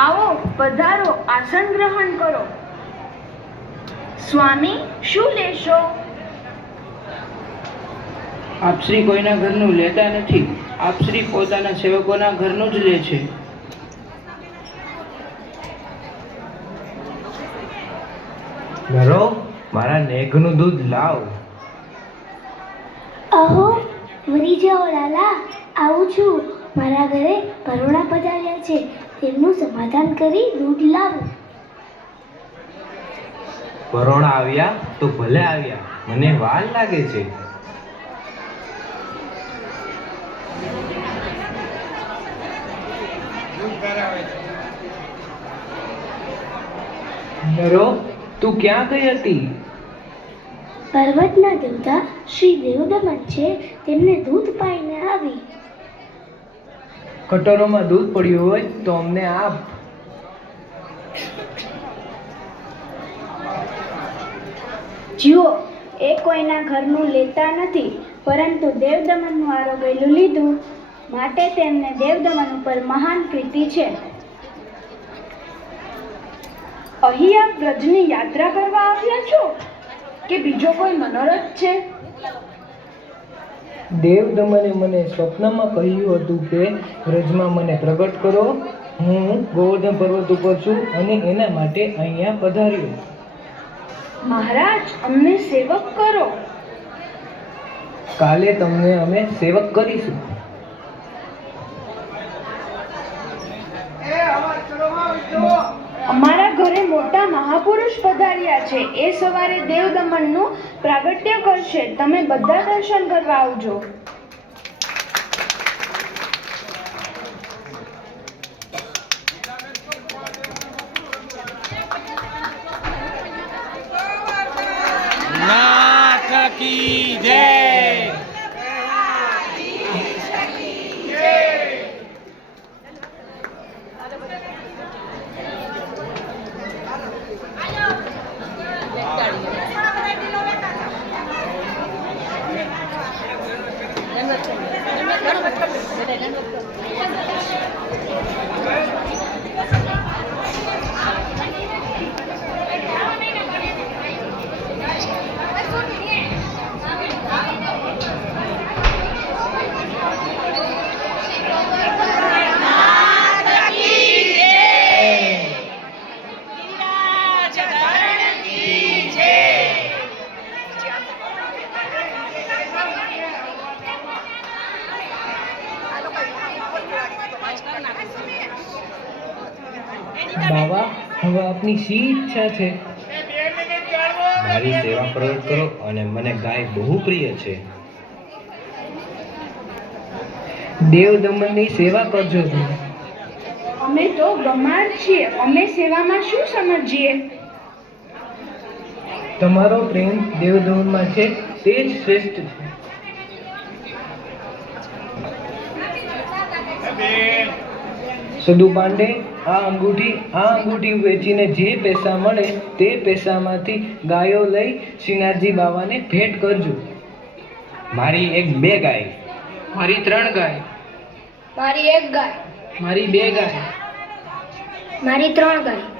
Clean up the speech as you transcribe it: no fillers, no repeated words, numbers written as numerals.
આવો પધારો, આસન ગ્રહણ કરો. સ્વામી, શું લેશો? આપ શ્રી કોઈના ઘરનું લેતા નથી. આપ શ્રી પોતાના સેવકોના ઘરનું જ લે છે. ઘરો, મારા નેઘનું દૂધ લાવ. અહો, વળી જાઓ લાલા, આવું છું. મારા ઘરે પરોણા પધાર્યા છે, તેમનું સમાધાન કરી દૂધ લાવો. પરોણા આવ્યા તો ભલે આવ્યા, મને વાર લાગે છે. નરો, તું ક્યાં ગઈ હતી? પર્વતના દેવતા શ્રી દેવદમન છે, તેમને દૂધ પાઈને આવી. કટોરોમાં દૂધ પડ્યું હોય તો અમને આપ. જુઓ, એ કોઈના ઘરનું લેતા નથી, પરંતુ દેવદમનનું આરોગેલું લીધું, માટે તેમને દેવદમન ઉપર મહાન પ્રીતિ છે. અહીં આપ વ્રજની યાત્રા કરવા આવ્યા છો કે બીજો કોઈ મનોરથ છે? દેવદમને મને સ્વપ્નમાં કહ્યું હતું કે વ્રજમાં મને પ્રગટ કરો. હું ગોવર્ધન પર્વત ઉપર છું અને એના માટે અહીંયા પધાર્યો. મહારાજ, અમને સેવક કરો. કાલે તમને અમે સેવક કરીશું. અમારા ઘરે મોટા મહાપુરુષ પધાર્યા છે. એ સવારે દેવદમનનું પ્રાગટ્ય કરશે. તમે બધા દર્શન કરવા આવજો. હવે આપની શી ઈચ્છા છે? મારી સેવા પ્રગટ કરો અને મને ગાય બહુ પ્રિય છે. દેવ દમનની સેવા કરજો તમે. અમે તો ગમાર છીએ, અમે સેવામાં શું સમજીએ? તમારો પ્રેમ દેવ દમનમાં છે તે જ શ્રેષ્ઠ છે. સદુ પાંડે, આ અંગૂઠી વેચીને જે પૈસા મળે તે પૈસામાંથી ગાયો લઈ શ્રીનાથજી બાવાને ભેટ કરજો. મારી 1-2 ગાય. મારી 3 ગાય. મારી 1 ગાય. મારી 2 ગાય. મારી 3 ગાય.